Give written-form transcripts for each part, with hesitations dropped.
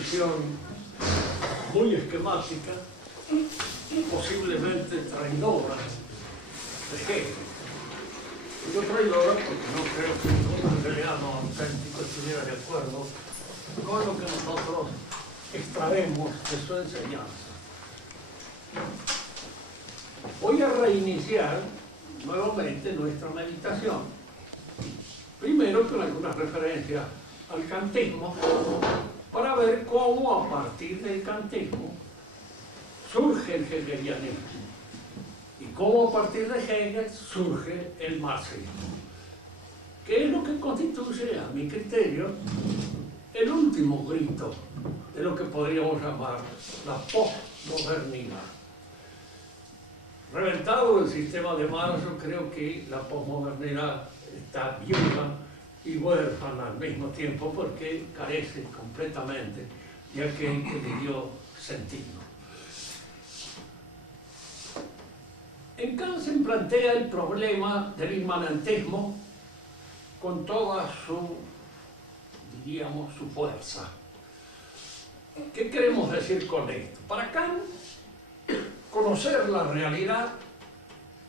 exposición muy esquemática, posiblemente traidora de Hegel. Digo traidora porque no creo que ningún hegeliano auténtico estuviera de acuerdo con lo que nosotros extraemos de su enseñanza. Voy a reiniciar nuevamente nuestra meditación, primero con algunas referencias al kantismo, para ver cómo a partir del kantismo surge el hegelianismo y cómo a partir de Hegel surge el marxismo, que es lo que constituye, a mi criterio, el último grito de lo que podríamos llamar la posmodernidad. Reventado el sistema de Marx, yo creo que la posmodernidad está viuda y huérfana al mismo tiempo porque carece completamente de aquel que le dio sentido. En Kant se plantea el problema del inmanentismo con toda su, diríamos, su fuerza. ¿Qué queremos decir con esto? Para Kant, conocer la realidad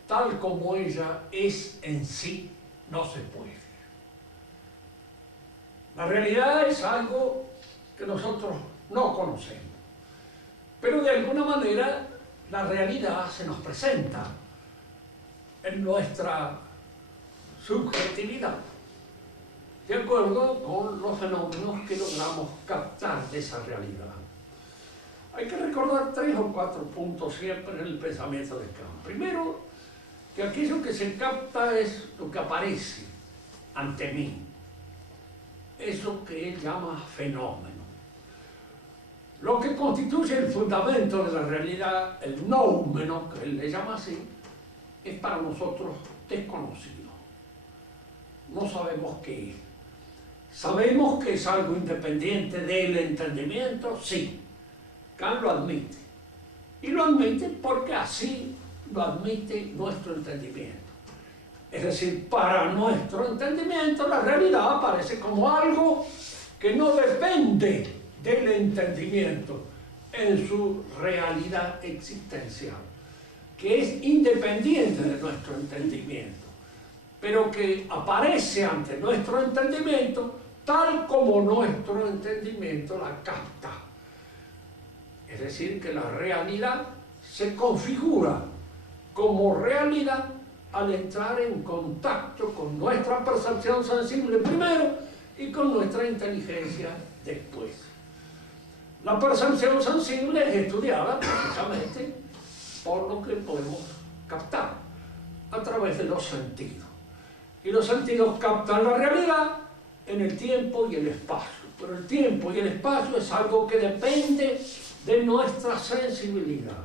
tal como ella es en sí no se puede. La realidad es algo que nosotros no conocemos, pero de alguna manera la realidad se nos presenta en nuestra subjetividad, de acuerdo con los fenómenos que logramos captar de esa realidad. Hay que recordar 3 o 4 puntos siempre en el pensamiento de Kant. Primero, que aquello que se capta es lo que aparece ante mí, eso que él llama fenómeno. Lo que constituye el fundamento de la realidad, el noumeno, que él le llama así, es para nosotros desconocido. No sabemos qué es. ¿Sabemos que es algo independiente del entendimiento? Sí. Kant lo admite. Y lo admite porque así lo admite nuestro entendimiento. Es decir, para nuestro entendimiento la realidad aparece como algo que no depende del entendimiento en su realidad existencial, que es independiente de nuestro entendimiento, pero que aparece ante nuestro entendimiento tal como nuestro entendimiento la capta. Es decir, que la realidad se configura como realidad al entrar en contacto con nuestra percepción sensible primero y con nuestra inteligencia después. La percepción sensible es estudiada precisamente por lo que podemos captar a través de los sentidos. Y los sentidos captan la realidad en el tiempo y el espacio. Pero el tiempo y el espacio es algo que depende de nuestra sensibilidad.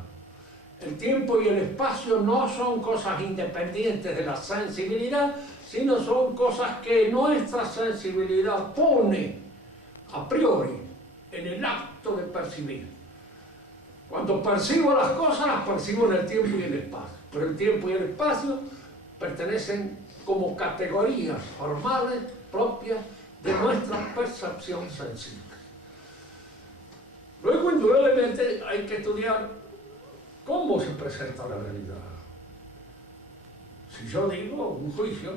El tiempo y el espacio no son cosas independientes de la sensibilidad, sino son cosas que nuestra sensibilidad pone a priori en el acto de percibir. Cuando percibo las cosas, las percibo en el tiempo y el espacio. Pero el tiempo y el espacio pertenecen como categorías formales propias de nuestra percepción sensible. Luego, indudablemente, hay que estudiar cómo se presenta la realidad. Si yo digo un juicio,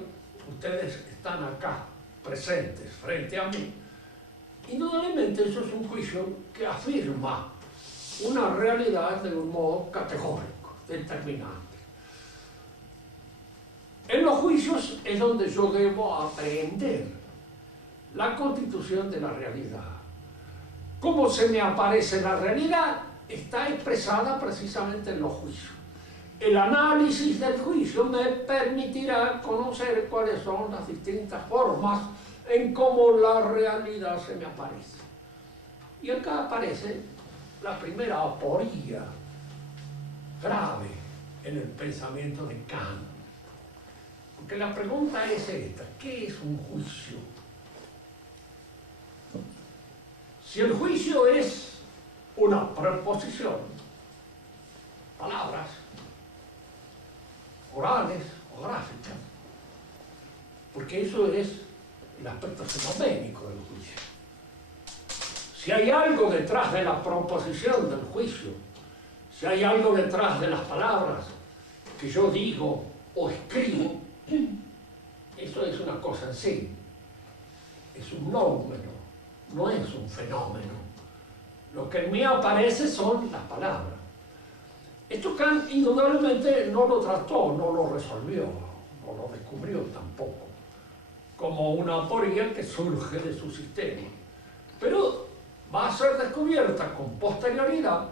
ustedes están acá, presentes, frente a mí, indudablemente eso es un juicio que afirma una realidad de un modo categórico, determinante. En los juicios es donde yo debo aprender la constitución de la realidad. Cómo se me aparece la realidad está expresada precisamente en los juicios. El análisis del juicio me permitirá conocer cuáles son las distintas formas en cómo la realidad se me aparece. Y acá aparece la primera aporía grave en el pensamiento de Kant. Porque la pregunta es esta: ¿qué es un juicio? Si el juicio es una proposición, palabras orales o gráficas, porque eso es el aspecto fenoménico del juicio. si hay algo detrás de la proposición del juicio, si hay algo detrás de las palabras que yo digo o escribo, eso es una cosa en sí, es un nómeno, no es un fenómeno. Lo que en mí aparece son las palabras. Esto Kant indudablemente no lo trató, no lo resolvió, no lo descubrió tampoco, como una aporía que surge de su sistema. Pero va a ser descubierta con posterioridad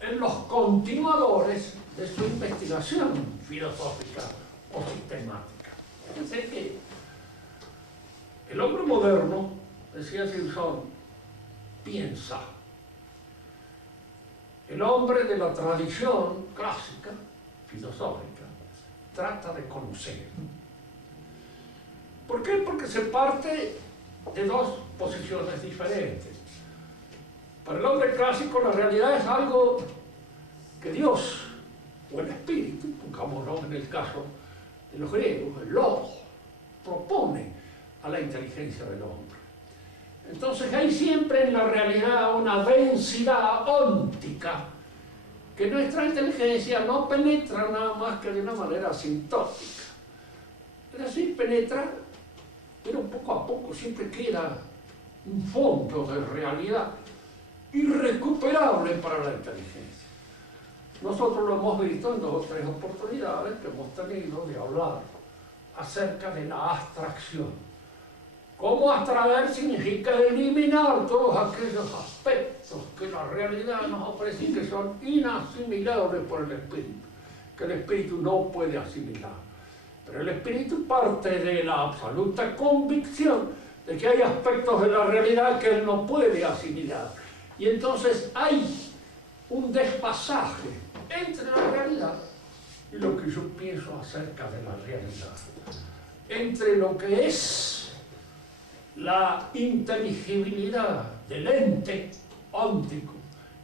en los continuadores de su investigación filosófica o sistemática. Fíjense que el hombre moderno, decía Simpson, piensa. El hombre de la tradición clásica, filosófica, trata de conocer. ¿Por qué? Porque se parte de dos posiciones diferentes. Para el hombre clásico la realidad es algo que Dios, o el espíritu, pongámoslo en el caso de los griegos, el logos, propone a la inteligencia del hombre. Entonces hay siempre en la realidad una densidad óntica que nuestra inteligencia no penetra nada más que de una manera asintótica. Es decir, penetra, pero poco a poco siempre queda un fondo de realidad irrecuperable para la inteligencia. Nosotros lo hemos visto en 2 o 3 oportunidades que hemos tenido de hablar acerca de la abstracción. Cómo abstraer significa eliminar todos aquellos aspectos que la realidad nos ofrece y que son inasimilables por el espíritu, que el espíritu no puede asimilar. Pero el espíritu parte de la absoluta convicción de que hay aspectos de la realidad que él no puede asimilar. Y entonces hay un desfasaje entre la realidad y lo que yo pienso acerca de la realidad. Entre lo que es la inteligibilidad del ente óntico,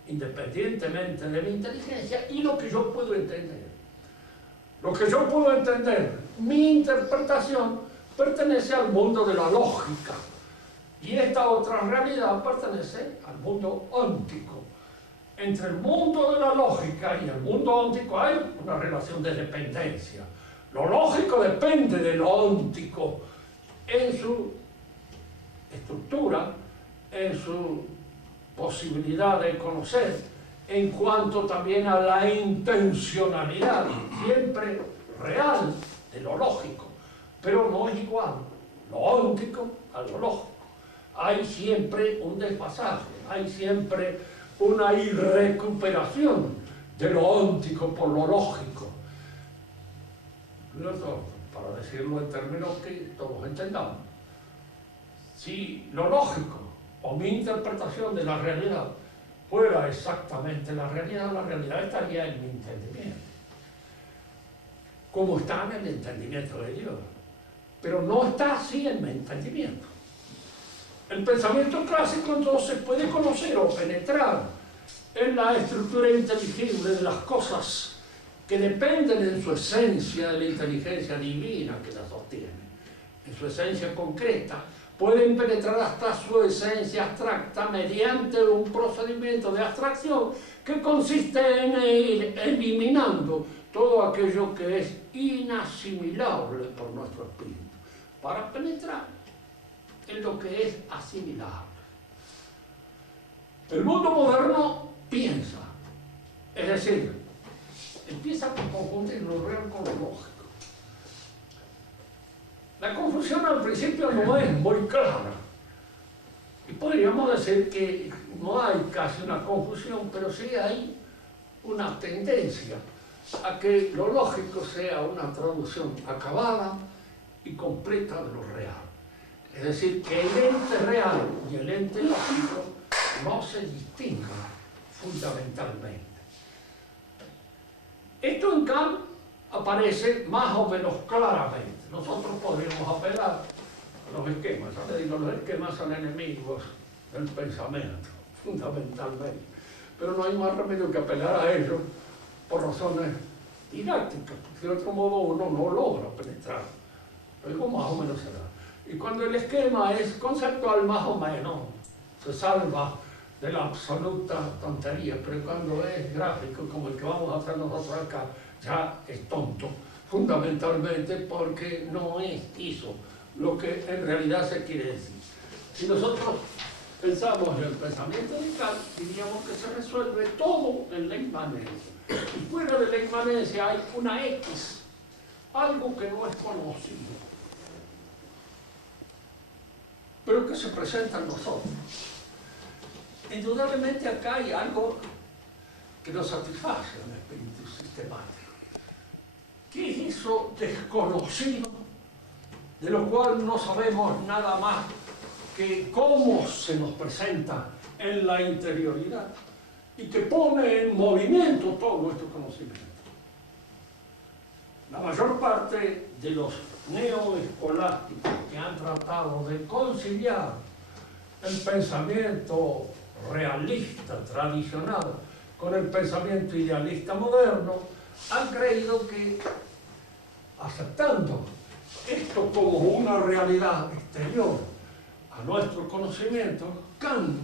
independientemente de mi inteligencia, y lo que yo puedo entender. Lo que yo puedo entender, mi interpretación, pertenece al mundo de la lógica, y esta otra realidad pertenece al mundo óntico. Entre el mundo de la lógica y el mundo óntico hay una relación de dependencia. Lo lógico depende de lo óntico en su estructura, en su posibilidad de conocer, en cuanto también a la intencionalidad, siempre real, de lo lógico, pero no es igual lo óntico a lo lógico. Hay siempre un desfasaje, hay siempre una irrecuperación de lo óntico por lo lógico. Para decirlo en términos que todos entendamos, si lo lógico o mi interpretación de la realidad fuera exactamente la realidad estaría en mi entendimiento, como está en el entendimiento de Dios, pero no está así en mi entendimiento. El pensamiento clásico entonces puede conocer o penetrar en la estructura inteligible de las cosas que dependen en su esencia de la inteligencia divina que las sostiene, en su esencia concreta. Pueden penetrar hasta su esencia abstracta mediante un procedimiento de abstracción que consiste en ir eliminando todo aquello que es inasimilable por nuestro espíritu, para penetrar en lo que es asimilable. El mundo moderno piensa, es decir, empieza por confundir lo real con lo lógico. La confusión al principio no es muy clara, y podríamos decir que no hay casi una confusión, pero sí hay una tendencia a que lo lógico sea una traducción acabada y completa de lo real. Es decir, que el ente real y el ente lógico no se distingan fundamentalmente. Esto en Kant aparece más o menos claramente. Nosotros podríamos apelar a los esquemas. Ya le digo, los esquemas son enemigos del pensamiento, fundamentalmente. Pero no hay más remedio que apelar a ellos por razones didácticas, porque de otro modo uno no logra penetrar. Luego más o menos será. Y cuando el esquema es conceptual, más o menos se salva de la absoluta tontería, pero cuando es gráfico, como el que vamos a hacer nosotros acá, ya es tonto, fundamentalmente porque no es eso lo que en realidad se quiere decir. Si nosotros pensamos en el pensamiento de Kant, diríamos que se resuelve todo en la inmanencia. Y fuera de la inmanencia hay una X, algo que no es conocido, pero que se presenta en nosotros. Indudablemente acá hay algo que nos satisface el espíritu sistemático. ¿Qué es eso desconocido, de lo cual no sabemos nada más que cómo se nos presenta en la interioridad y que pone en movimiento todo nuestro conocimiento? La mayor parte de los neoescolásticos que han tratado de conciliar el pensamiento realista tradicional con el pensamiento idealista moderno han creído que, aceptando esto como una realidad exterior a nuestro conocimiento, Kant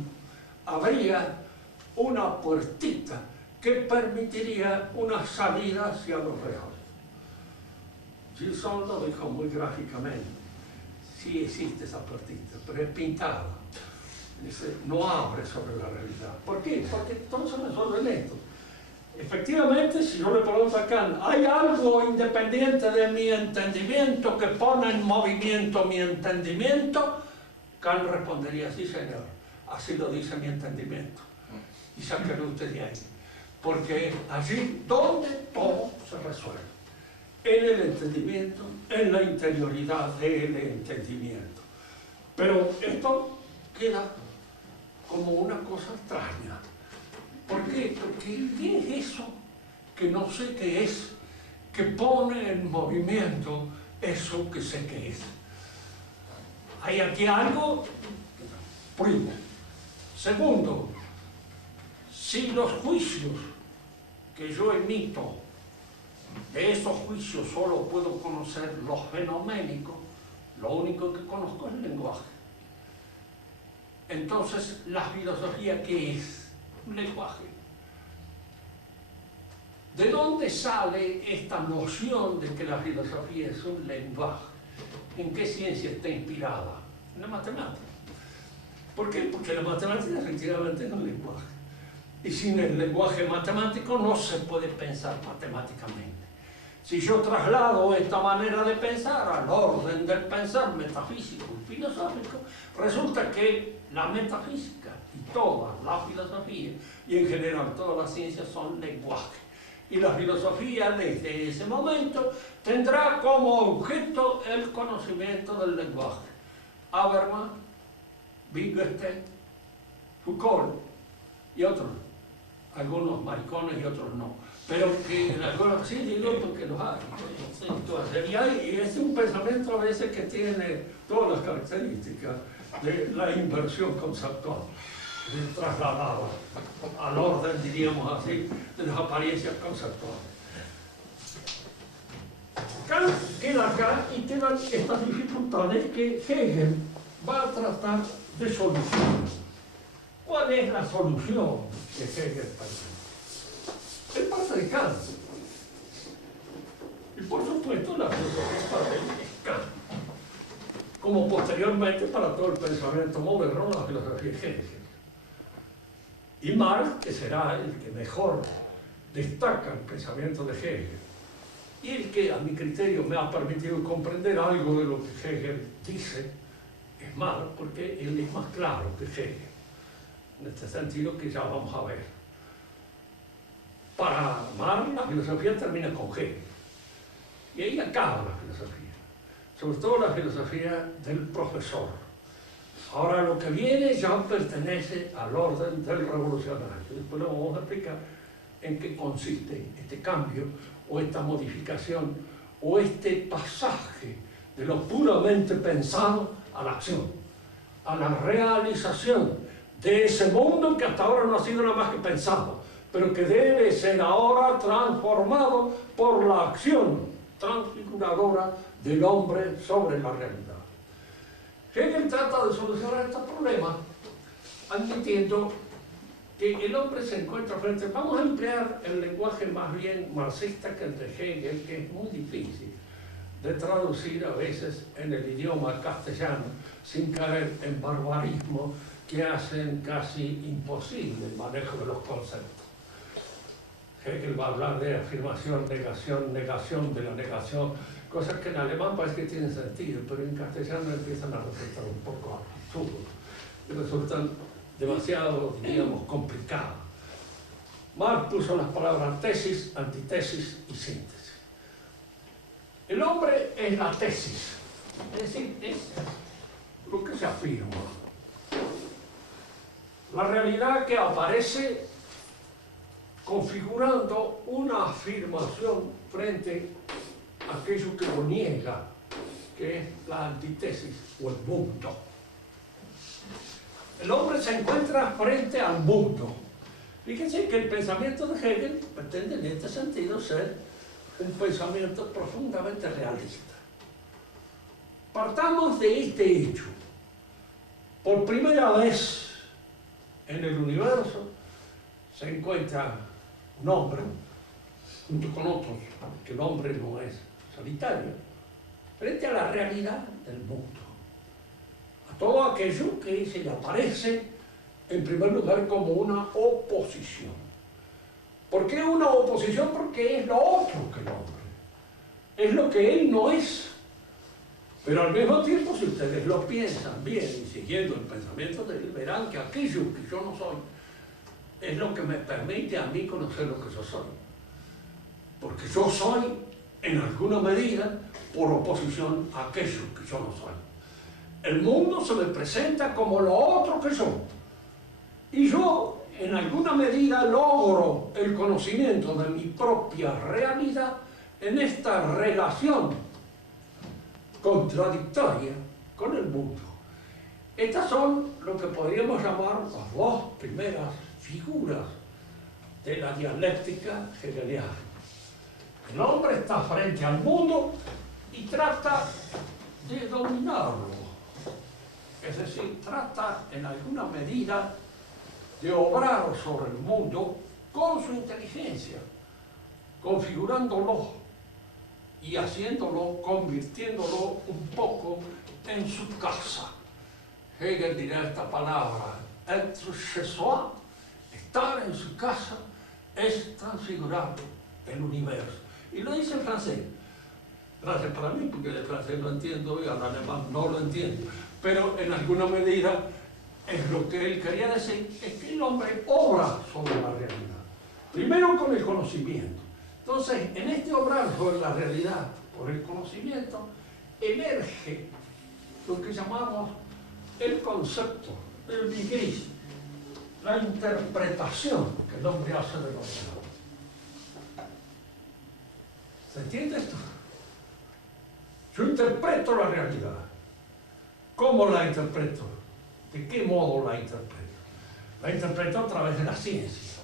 abría una puertita que permitiría una salida hacia lo real. Gilson lo dijo muy gráficamente: sí existe esa puertita, pero es pintada. Dice, no abre sobre la realidad. ¿Por qué? Porque todo se resuelve en esto. Efectivamente, si yo le pregunto a Kant, ¿hay algo independiente de mi entendimiento que pone en movimiento mi entendimiento? Kant respondería, sí señor, así lo dice mi entendimiento. Y sáquenlo usted de ahí. Porque es allí donde todo se resuelve. En el entendimiento, en la interioridad del entendimiento. Pero esto queda como una cosa extraña. ¿Por qué? Porque ¿qué es eso que no sé qué es, que pone en movimiento eso que sé que es? Hay aquí algo, primo. Segundo, si los juicios que yo emito, de esos juicios solo puedo conocer los fenoménicos, lo único que conozco es el lenguaje. Entonces, ¿la filosofía qué es? Un lenguaje. ¿De dónde sale esta noción de que la filosofía es un lenguaje? ¿En qué ciencia está inspirada? En la matemática. ¿Por qué? Porque la matemática efectivamente es un lenguaje. Y sin el lenguaje matemático no se puede pensar matemáticamente. Si yo traslado esta manera de pensar al orden del pensar metafísico y filosófico, resulta que la metafísica y toda la filosofía, y en general todas las ciencias, son lenguaje. Y la filosofía desde ese momento tendrá como objeto el conocimiento del lenguaje. Habermas, Wittgenstein, Foucault y otros. Algunos maricones y otros no. Pero que algunos sí, digo porque los hay. Y es un pensamiento a veces que tiene todas las características de la inversión conceptual, de trasladada al orden, diríamos así, de las apariencias conceptuales. Kant queda acá y quedan estas dificultades que Hegel va a tratar de solucionar. ¿Cuál es la solución que Hegel presenta? Es parte de Kant. Y por supuesto la filosofía para él es Kant. Como posteriormente para todo el pensamiento moderno la filosofía es Hegel. Y Marx, que será el que mejor destaca el pensamiento de Hegel, y el que a mi criterio me ha permitido comprender algo de lo que Hegel dice, es Marx, porque él es más claro que Hegel, en este sentido que ya vamos a ver. Para Marx la filosofía termina con Hegel, y ahí acaba la filosofía, sobre todo la filosofía del profesor. Ahora lo que viene ya pertenece al orden del revolucionario. Después lo vamos a explicar en qué consiste este cambio, o esta modificación, o este pasaje de lo puramente pensado a la acción, a la realización de ese mundo que hasta ahora no ha sido nada más que pensado, pero que debe ser ahora transformado por la acción transfiguradora del hombre sobre la realidad. Hegel trata de solucionar estos problemas admitiendo que el hombre se encuentra frente, vamos a emplear el lenguaje más bien marxista que el de Hegel, que es muy difícil de traducir a veces en el idioma castellano, sin caer en barbarismo que hacen casi imposible el manejo de los conceptos. Hegel va a hablar de afirmación, negación de la negación, cosas que en alemán parece que tienen sentido, pero en castellano empiezan a resultar un poco absurdos, y resultan demasiado, diríamos, complicados. Marx puso las palabras tesis, antitesis y síntesis. El hombre es la tesis, es decir, es lo que se afirma. La realidad que aparece configurando una afirmación frente a aquello que lo niega, que es la antítesis o el mundo. El hombre se encuentra frente al mundo. Fíjense que el pensamiento de Hegel pretende en este sentido ser un pensamiento profundamente realista. Partamos de este hecho. Por primera vez en el universo se encuentra un hombre, junto con otros, que el hombre no es solitario, frente a la realidad del mundo. A todo aquello que se le aparece, en primer lugar, como una oposición. ¿Por qué una oposición? Porque es lo otro que el hombre. Es lo que él no es. Pero al mismo tiempo, si ustedes lo piensan bien y siguiendo el pensamiento de él, verán que aquello que yo no soy es lo que me permite a mí conocer lo que yo soy. Porque yo soy, en alguna medida, por oposición a aquello que yo no soy. El mundo se me presenta como lo otro que yo. Y yo, en alguna medida, logro el conocimiento de mi propia realidad en esta relación contradictoria con el mundo. Estas son lo que podríamos llamar las dos primeras figuras de la dialéctica hegeliana. El hombre está frente al mundo y trata de dominarlo. Es decir, trata en alguna medida de obrar sobre el mundo con su inteligencia, configurándolo y haciéndolo, convirtiéndolo un poco en su casa. Hegel dirá esta palabra, être chez soi, estar en su casa, es transfigurar el universo. Y lo dice en francés. Gracias para mí, porque el francés lo entiendo y al alemán no lo entiendo. Pero en alguna medida es lo que él quería decir, es que el hombre obra sobre la realidad. Primero con el conocimiento. Entonces, en este obrar sobre la realidad por el conocimiento, emerge lo que llamamos el concepto, el vivir, la interpretación que el hombre hace de lo real. ¿Se entiende esto? Yo interpreto la realidad. ¿Cómo la interpreto? ¿De qué modo la interpreto? La interpreto a través de la ciencia,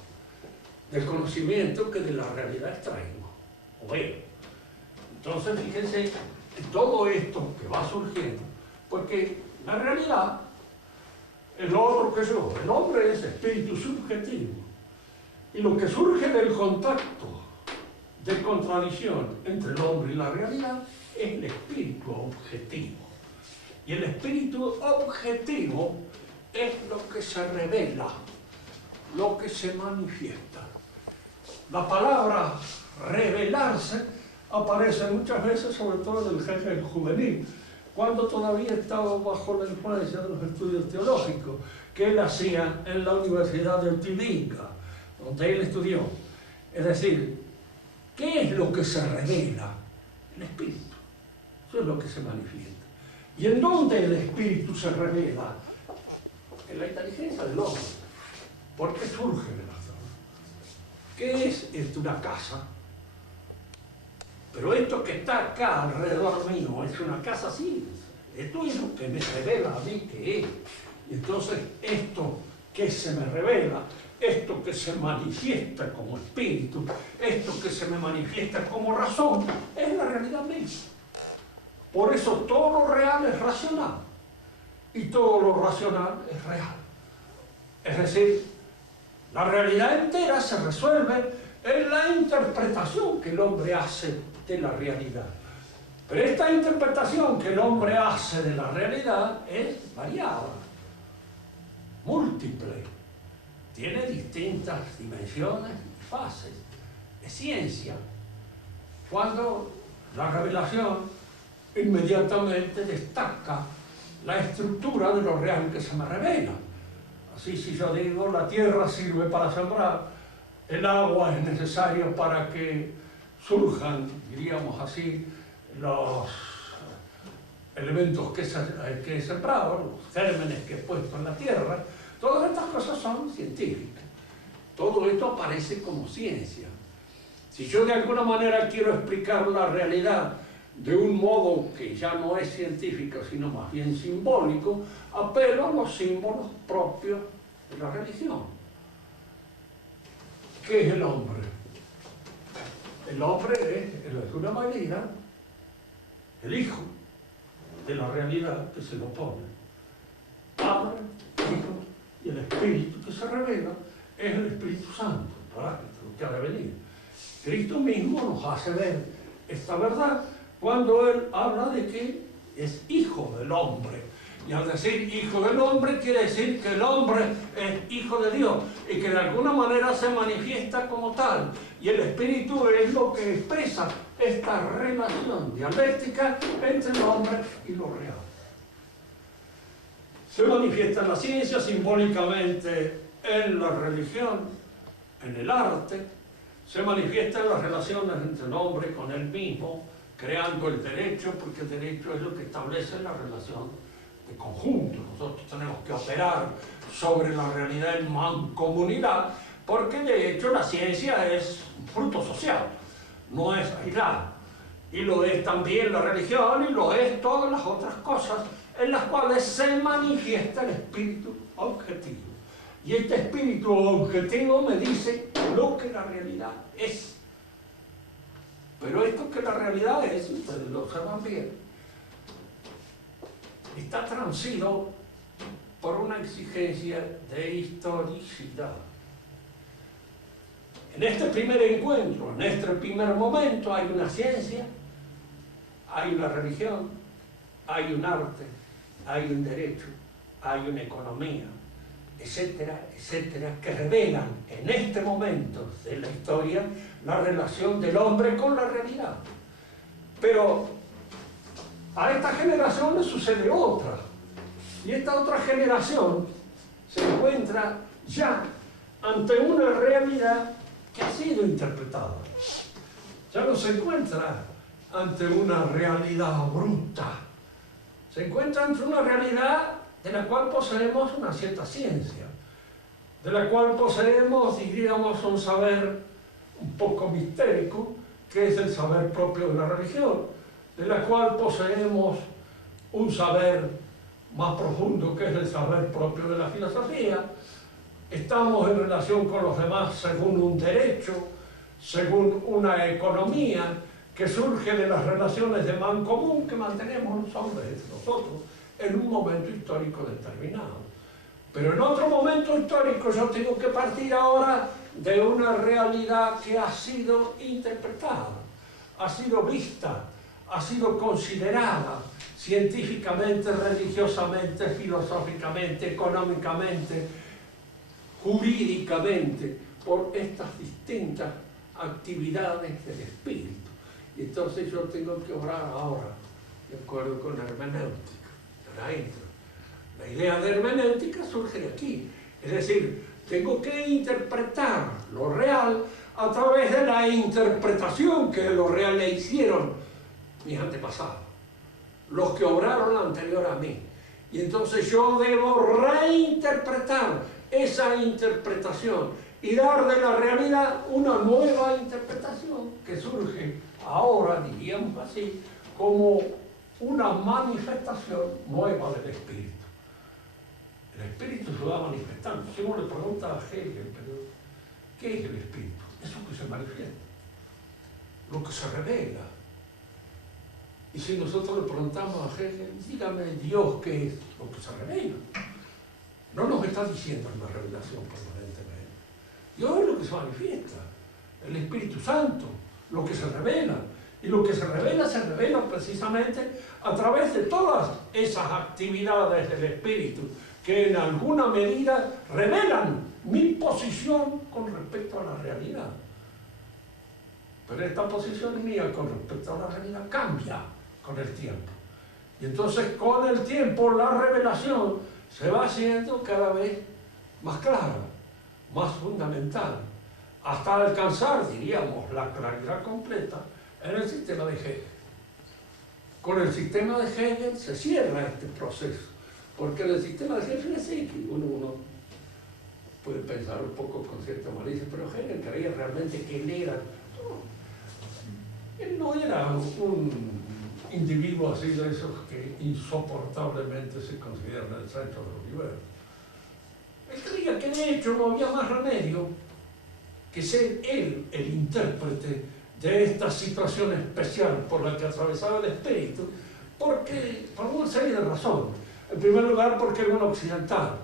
del conocimiento que de la realidad extraigo o veo. Entonces, fíjense en todo esto que va surgiendo, porque la realidad es lo otro que yo. El hombre es espíritu subjetivo. Y lo que surge del contacto de contradicción entre el hombre y la realidad es el espíritu objetivo. Y el espíritu objetivo es lo que se revela, lo que se manifiesta. La palabra revelarse aparece muchas veces, sobre todo en el Hegel juvenil, cuando todavía estaba bajo la influencia de los estudios teológicos que él hacía en la Universidad de Tübingen, donde él estudió. Es decir, ¿qué es lo que se revela? El espíritu. Eso es lo que se manifiesta. ¿Y en dónde el espíritu se revela? En la inteligencia del hombre. ¿Por qué surge de la zona? ¿Qué es esto? Una casa. Pero esto que está acá alrededor mío es una casa así. Esto es lo que me revela a mí que es. Y entonces esto que se me revela, esto que se manifiesta como espíritu, esto que se me manifiesta como razón, es la realidad misma. Por eso todo lo real es racional y todo lo racional es real. Es decir, La realidad entera se resuelve en la interpretación que el hombre hace de la realidad. Pero esta interpretación que el hombre hace de la realidad es variada, múltiple, tiene distintas dimensiones y fases. Es ciencia, cuando la revelación inmediatamente destaca la estructura de lo real que se me revela. Así, si yo digo, la tierra sirve para sembrar, el agua es necesario para que surjan, diríamos así, los elementos que he sembrado, los gérmenes que he puesto en la tierra, todas estas cosas son científicas. Todo esto aparece como ciencia. Si yo de alguna manera quiero explicar la realidad de un modo que ya no es científico, sino más bien simbólico, apelo a los símbolos propios de la religión. ¿Qué es el hombre? El hombre es, de alguna manera, el hijo de la realidad que se lo pone. Padre, Hijo y el Espíritu que se revela es el Espíritu Santo, ¿verdad? Que ha de venir. Cristo mismo nos hace ver esta verdad cuando Él habla de que es hijo del hombre. Y al decir hijo del hombre, quiere decir que el hombre es hijo de Dios y que de alguna manera se manifiesta como tal. Y el Espíritu es lo que expresa esta relación dialéctica entre el hombre y lo real. Se manifiesta en la ciencia, simbólicamente en la religión, en el arte, se manifiesta en las relaciones entre el hombre con él mismo, creando el derecho, porque el derecho es lo que establece la relación de conjunto. Nosotros tenemos que operar sobre la realidad en mancomunidad, porque de hecho la ciencia es un fruto social, no es aislada. Y lo es también la religión y lo es todas las otras cosas en las cuales se manifiesta el espíritu objetivo. Y este espíritu objetivo me dice lo que la realidad es. Pero esto que la realidad es, ustedes lo observan bien, está transido por una exigencia de historicidad. En este primer encuentro, en este primer momento, hay una ciencia, hay una religión, hay un arte, hay un derecho, hay una economía, etcétera, etcétera, que revelan en este momento de la historia la relación del hombre con la realidad. Pero a esta generación le sucede otra, y esta otra generación se encuentra ya ante una realidad que ha sido interpretada. Ya no se encuentra ante una realidad bruta, se encuentra ante una realidad de la cual poseemos una cierta ciencia, de la cual poseemos, diríamos, un saber un poco mistérico, que es el saber propio de la religión, de la cual poseemos un saber más profundo, que es el saber propio de la filosofía. Estamos en relación con los demás según un derecho, según una economía que surge de las relaciones de mancomún que mantenemos los hombres entre nosotros en un momento histórico determinado. Pero en otro momento histórico yo tengo que partir ahora de una realidad que ha sido interpretada, ha sido vista, ha sido considerada científicamente, religiosamente, filosóficamente, económicamente, jurídicamente, por estas distintas actividades del espíritu. Y entonces yo tengo que obrar ahora, de acuerdo con la hermenéutica. Ahora entro. La idea de hermenéutica surge de aquí. Es decir, tengo que interpretar lo real a través de la interpretación que de lo real le hicieron mis antepasados, los que obraron anterior a mí. Y entonces yo debo reinterpretar esa interpretación y dar de la realidad una nueva interpretación que surge ahora, diríamos así, como una manifestación nueva del espíritu. El espíritu se va manifestando. Si uno le pregunta a Hegel, ¿qué es el espíritu? Eso que se manifiesta, lo que se revela. Y si nosotros le preguntamos a Hegel, dígame Dios qué es, lo que se revela. No nos está diciendo una revelación permanentemente. Dios es lo que se manifiesta, el Espíritu Santo, lo que se revela. Y lo que se revela precisamente a través de todas esas actividades del Espíritu, que en alguna medida revelan mi posición con respecto a la realidad. Pero esta posición mía con respecto a la realidad cambia con el tiempo. Y entonces con el tiempo la revelación se va haciendo cada vez más clara, más fundamental, hasta alcanzar, diríamos, la claridad completa en el sistema de Hegel. Con el sistema de Hegel se cierra este proceso, porque en el sistema de Hegel es así, que uno puede pensar un poco con cierta malicia, pero Hegel creía realmente que él no era un individuo así de esos que insoportablemente se consideran el centro del universo. Él creía que de hecho no había más remedio que ser él el intérprete de esta situación especial por la que atravesaba el espíritu, por una serie de razones. En primer lugar, porque era un occidental,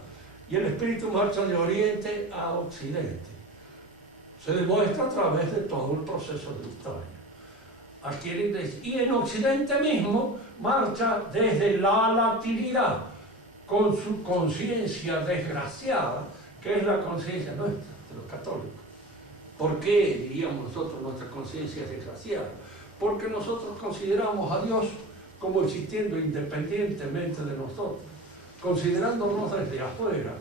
y el espíritu marcha de oriente a occidente. Se demuestra a través de todo el proceso de historia. Y en occidente mismo marcha desde la latinidad, con su conciencia desgraciada, que es la conciencia nuestra, de los católicos. ¿Por qué, diríamos nosotros, nuestra conciencia es desgraciada? Porque nosotros consideramos a Dios como existiendo independientemente de nosotros, considerándonos desde afuera,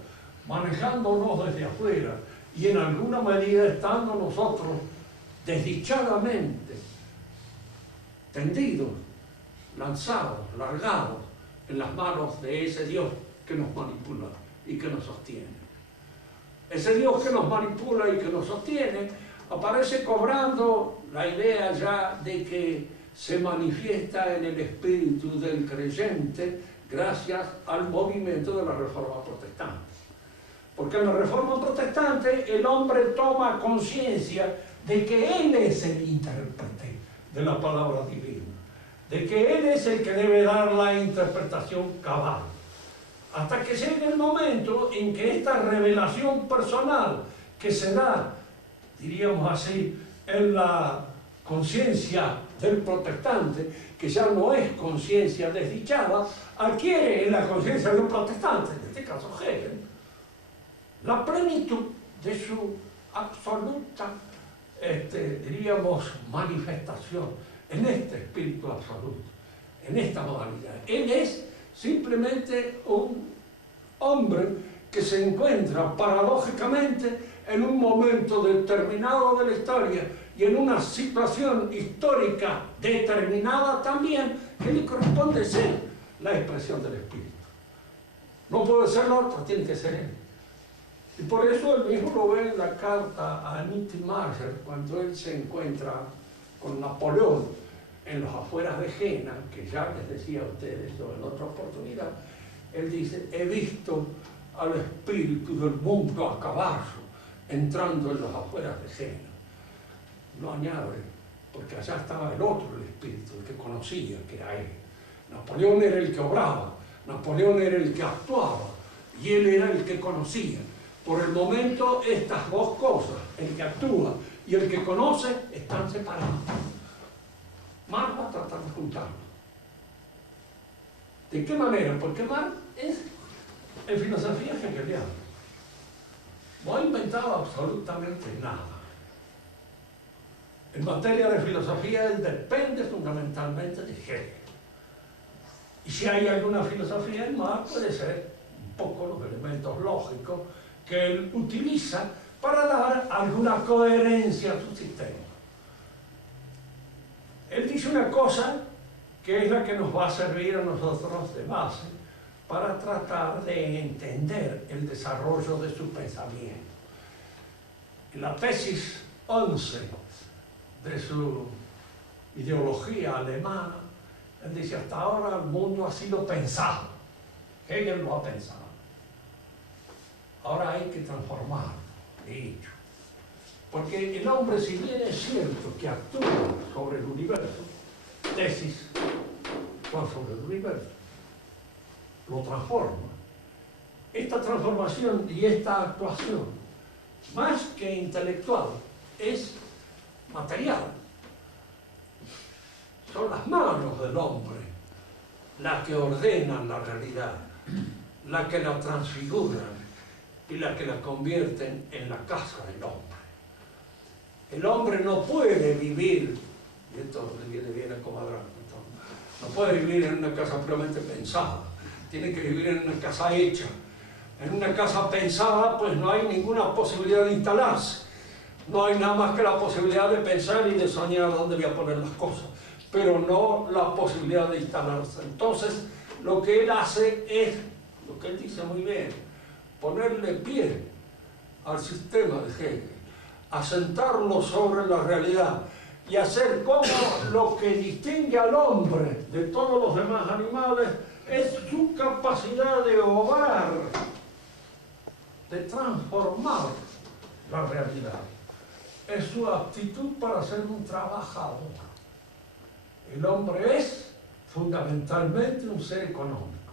manejándonos desde afuera, y en alguna medida estando nosotros desdichadamente tendidos, lanzados, largados en las manos de ese Dios que nos manipula y que nos sostiene. Ese Dios que nos manipula y que nos sostiene aparece cobrando la idea ya de que se manifiesta en el espíritu del creyente gracias al movimiento de la Reforma Protestante. Porque en la Reforma Protestante el hombre toma conciencia de que él es el intérprete de la palabra divina, de que él es el que debe dar la interpretación cabal. Hasta que llegue el momento en que esta revelación personal que se da, diríamos así, en la conciencia del protestante, que ya no es conciencia desdichada, adquiere en la conciencia del protestante, en este caso Hegel, la plenitud de su absoluta, diríamos, manifestación en este espíritu absoluto, en esta modalidad. Él es simplemente un hombre que se encuentra paradójicamente en un momento determinado de la historia y en una situación histórica determinada también, que le corresponde ser la expresión del espíritu. No puede ser la otra, tiene que ser él. Y por eso él mismo lo ve en la carta a Anita Marshall, cuando él se encuentra con Napoleón en las afueras de Jena, que ya les decía a ustedes esto en otra oportunidad. Él dice: he visto al espíritu del mundo a caballo entrando en las afueras de Jena. No añade, porque allá estaba el otro, el espíritu, el que conocía, que era él. Napoleón era el que obraba, Napoleón era el que actuaba, y él era el que conocía. Por el momento, estas dos cosas, el que actúa y el que conoce, están separados. Marx va a tratar de juntarlos. ¿De qué manera? Porque Marx es en filosofía hegeliana. No ha inventado absolutamente nada. En materia de filosofía, él depende fundamentalmente de Hegel. Y si hay alguna filosofía en Marx, puede ser un poco los elementos lógicos que él utiliza para dar alguna coherencia a su sistema. Él dice una cosa que es la que nos va a servir a nosotros de base para tratar de entender el desarrollo de su pensamiento. En la tesis 11 de su ideología alemana, él dice: hasta ahora el mundo ha sido pensado. Hegel lo ha pensado. Ahora hay que transformarlo, de hecho. Porque el hombre, si bien es cierto que actúa sobre el universo, tesis sobre el universo, lo transforma. Esta transformación y esta actuación más que intelectual, es material. Son las manos del hombre las que ordenan la realidad, las que la transfiguran y las que la convierten en la casa del hombre. El hombre no puede vivir, y esto le viene bien a Comadrán, no puede vivir en una casa puramente pensada, tiene que vivir en una casa hecha. En una casa pensada, pues no hay ninguna posibilidad de instalarse. No hay nada más que la posibilidad de pensar y de soñar dónde voy a poner las cosas, pero no la posibilidad de instalarse. Entonces, lo que él hace es, lo que él dice muy bien, ponerle pie al sistema de Hegel, asentarlo sobre la realidad y hacer como lo que distingue al hombre de todos los demás animales es su capacidad de obrar, de transformar la realidad. Es su aptitud para ser un trabajador. El hombre es fundamentalmente un ser económico.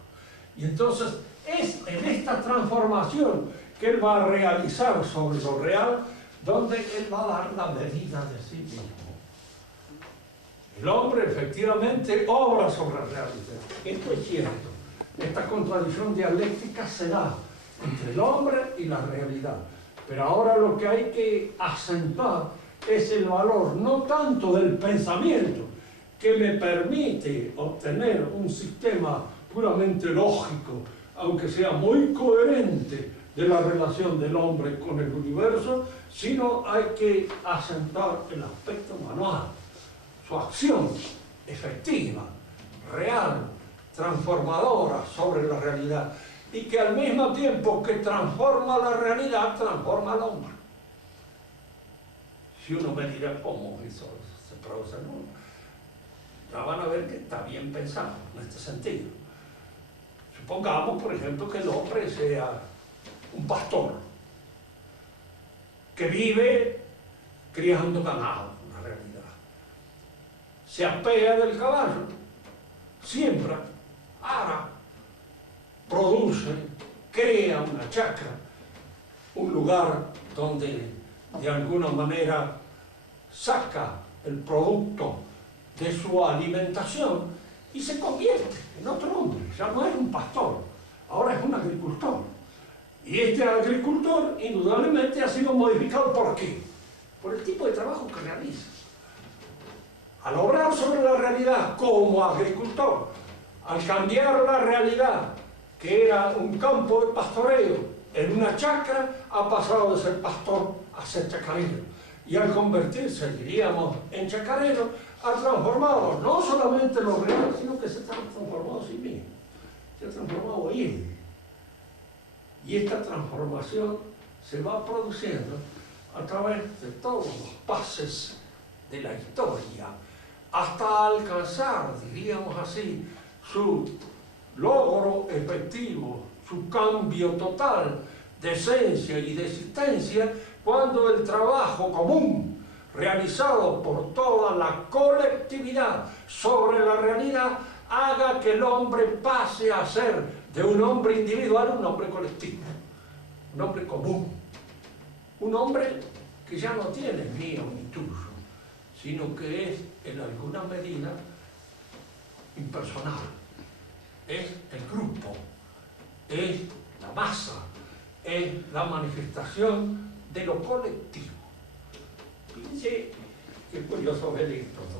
Y entonces es en esta transformación que él va a realizar sobre lo real, donde él va a dar la medida de sí mismo. El hombre efectivamente obra sobre la realidad. Esto es cierto. Esta contradicción dialéctica se da entre el hombre y la realidad. Pero ahora lo que hay que acentuar es el valor, no tanto del pensamiento, que me permite obtener un sistema puramente lógico, aunque sea muy coherente, de la relación del hombre con el universo, sino hay que acentuar el aspecto manual, su acción efectiva, real, transformadora sobre la realidad, y que al mismo tiempo que transforma la realidad, transforma al hombre. Si uno me dirá cómo eso se produce, ¿no? Ya van a ver que está bien pensado en este sentido. Supongamos, por ejemplo, que el hombre sea un pastor que vive criando ganado, una realidad. Se apea del caballo, siembra, ara, produce, crea una chacra, un lugar donde de alguna manera saca el producto de su alimentación y se convierte en otro hombre. Ya no es un pastor, ahora es un agricultor. Y este agricultor indudablemente ha sido modificado. ¿Por qué? Por el tipo de trabajo que realiza. Al obrar sobre la realidad como agricultor, al cambiar la realidad, que era un campo de pastoreo, en una chacra, ha pasado de ser pastor a ser chacarero. Y al convertirse, diríamos, en chacarero, ha transformado no solamente lo real, sino que se ha transformado a sí mismo. Se ha transformado él. Y esta transformación se va produciendo a través de todos los pases de la historia, hasta alcanzar, diríamos así, su logro efectivo, su cambio total de esencia y de existencia, cuando el trabajo común realizado por toda la colectividad sobre la realidad haga que el hombre pase a ser de un hombre individual un hombre colectivo, un hombre común, un hombre que ya no tiene mío ni tuyo, sino que es en alguna medida impersonal, es el grupo, es la masa, es la manifestación de lo colectivo. Fíjense qué curioso ver esto, ¿no?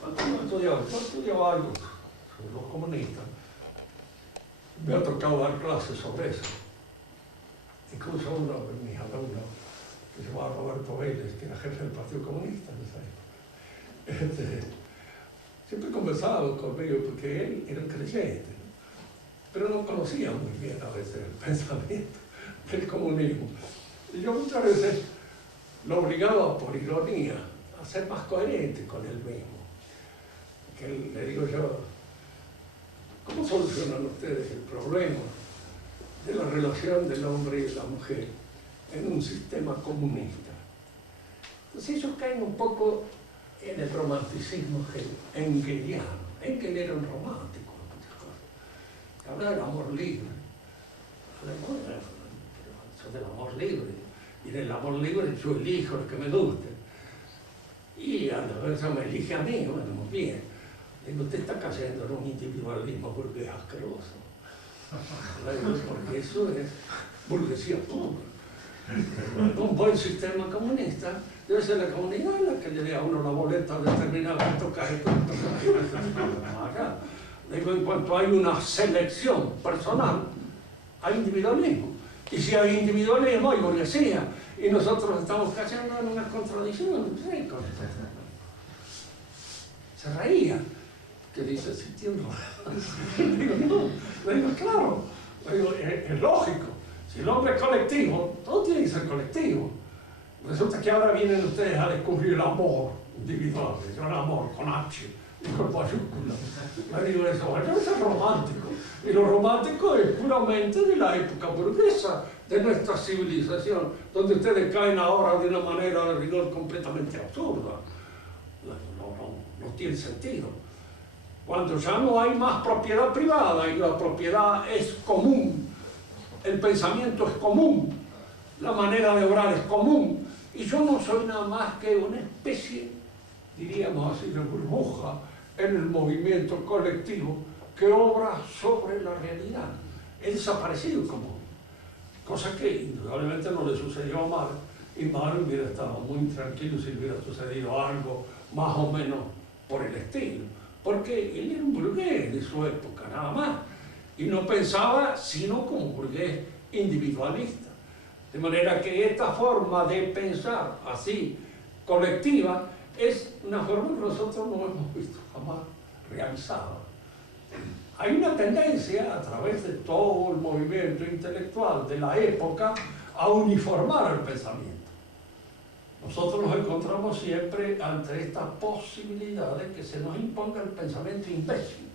Cuando yo estudiaba algo sobre los comunistas, me ha tocado dar clases sobre eso. Incluso uno de mis alumnos, que se llamaba Roberto Vélez, que era jefe del Partido Comunista en esa época, siempre conversaba conmigo porque él era un creyente, ¿no? Pero no conocía muy bien a veces el pensamiento del comunismo. Y yo muchas veces lo obligaba, por ironía, a ser más coherente con él mismo. Que le digo yo, ¿cómo solucionan ustedes el problema de la relación del hombre y la mujer en un sistema comunista? Entonces ellos caen un poco en el romanticismo engeliano. Engel era un romántico, muchas cosas. Habla del amor libre. Habla del amor libre. Y en el amor libre yo elijo el que me guste. Y a la vez me elige a mí, bueno, muy bien. Digo, usted está cayendo en un individualismo burgués asqueroso. Porque eso es burguesía pura. Un buen sistema comunista debe ser la comunidad la que le dé a uno la boleta determinada que toca esto, acá. Digo, en cuanto hay una selección personal, hay individualismo. Y si hay individualismo, hay burguesía. Y nosotros estamos cayendo en una contradicción. Se reía. Que dice, sí, tiene razón. Digo, no. Digo, claro. Digo, es lógico. Si el hombre es colectivo, todo tiene que ser colectivo. Resulta que ahora vienen ustedes a descubrir el amor individual, el gran amor con H y con mayúsculas. Le digo eso, bueno, eso es romántico. Y lo romántico es puramente de la época burguesa de nuestra civilización, donde ustedes caen ahora de una manera de rigor completamente absurda. No tiene sentido. Cuando ya no hay más propiedad privada y la propiedad es común, el pensamiento es común, la manera de obrar es común, y yo no soy nada más que una especie, diríamos así, de burbuja en el movimiento colectivo que obra sobre la realidad. He desaparecido como, cosa que indudablemente no le sucedió a Mar, y Mar hubiera estado muy tranquilo si le hubiera sucedido algo más o menos por el estilo, porque él era un burgués de su época, nada más, y no pensaba sino como burgués individualista. De manera que esta forma de pensar así, colectiva, es una forma que nosotros no hemos visto jamás realizada. Hay una tendencia a través de todo el movimiento intelectual de la época a uniformar el pensamiento. Nosotros nos encontramos siempre ante esta posibilidad de que se nos imponga el pensamiento imbécil.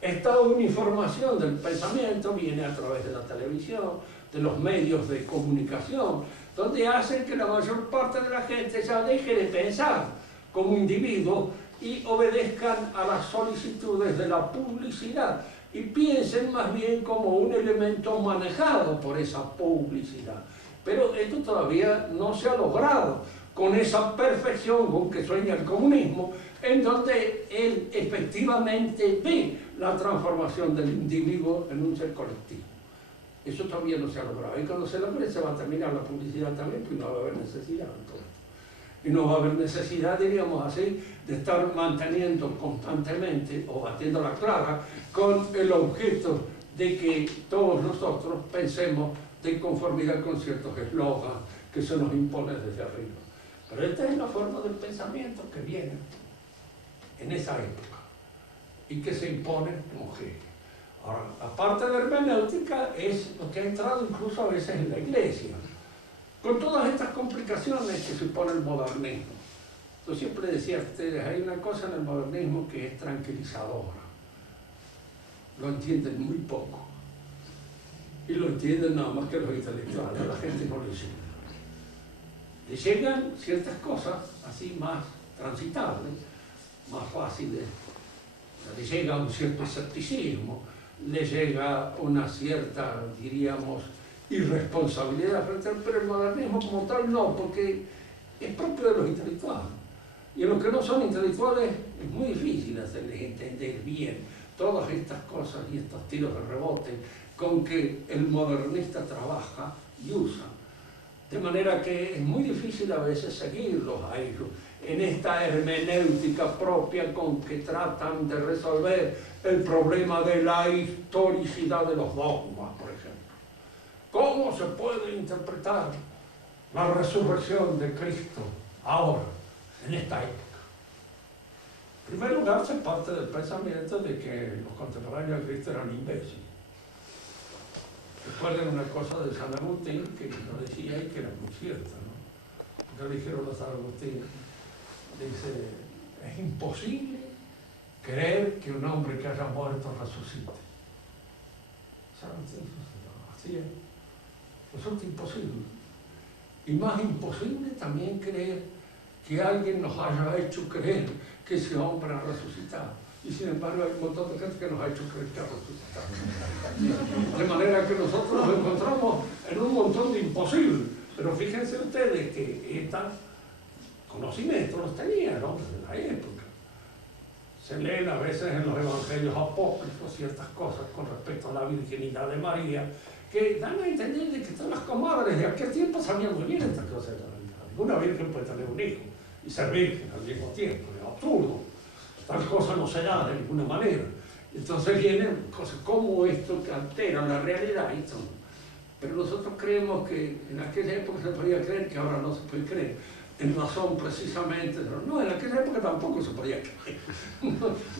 Esta uniformación del pensamiento viene a través de la televisión, de los medios de comunicación, donde hacen que la mayor parte de la gente ya deje de pensar como individuo y obedezcan a las solicitudes de la publicidad y piensen más bien como un elemento manejado por esa publicidad. Pero esto todavía no se ha logrado con esa perfección con que sueña el comunismo, en donde él efectivamente ve la transformación del individuo en un ser colectivo. Eso todavía no se ha logrado. Y cuando se logre se va a terminar la publicidad también, pues no va a haber necesidad de todo esto. Y no va a haber necesidad, diríamos así, de estar manteniendo constantemente o batiendo la clara con el objeto de que todos nosotros pensemos de conformidad con ciertos eslogans que se nos imponen desde arriba. Pero esta es la forma del pensamiento que viene en esa época y que se impone como Hegel. Ahora, la parte de hermenéutica es lo que ha entrado incluso a veces en la Iglesia, con todas estas complicaciones que supone el modernismo. Yo siempre decía a ustedes, hay una cosa en el modernismo que es tranquilizadora. Lo entienden muy poco. Y lo entienden nada más que los intelectuales, a la gente no le llega. Le llegan ciertas cosas así más transitables, más fáciles. Le llega un cierto escepticismo, le llega una cierta, diríamos, irresponsabilidad frente al, pero el modernismo como tal no, porque es propio de los intelectuales. Y a los que no son intelectuales es muy difícil hacerles entender bien todas estas cosas y estos tiros de rebote con que el modernista trabaja y usa. De manera que es muy difícil a veces seguirlos a ellos en esta hermenéutica propia con que tratan de resolver el problema de la historicidad de los dogmas, por ejemplo. ¿Cómo se puede interpretar la resurrección de Cristo ahora, en esta época? En primer lugar, se parte del pensamiento de que los contemporáneos de Cristo eran imbéciles. Recuerden una cosa de San Agustín que lo decía y que era muy cierta, ¿no? Porque dijeron a San Agustín, dice, es imposible creer que un hombre que haya muerto resucite. San Agustín, así es, resulta imposible. Y más imposible también creer que alguien nos haya hecho creer que ese hombre ha resucitado. Y sin embargo hay un montón de gente que nos ha hecho creer que ha resucitado. De manera que nosotros nos encontramos en un montón de imposibles. Pero fíjense ustedes que estos conocimientos los tenía el hombre de la época. Se leen a veces en los evangelios apócrifos ciertas cosas con respecto a la virginidad de María, que dan a entender de que todas las comadres de aquel tiempo sabían muy bien estas cosas de la virginidad. Ninguna virgen puede tener un hijo y ser virgen al mismo tiempo, es absurdo. Tal cosa no se da de ninguna manera. Entonces vienen cosas como esto que alteran la realidad. Pero nosotros creemos que en aquella época se podía creer, que ahora no se puede creer. En razón precisamente, no, en aquella época tampoco se podía creer.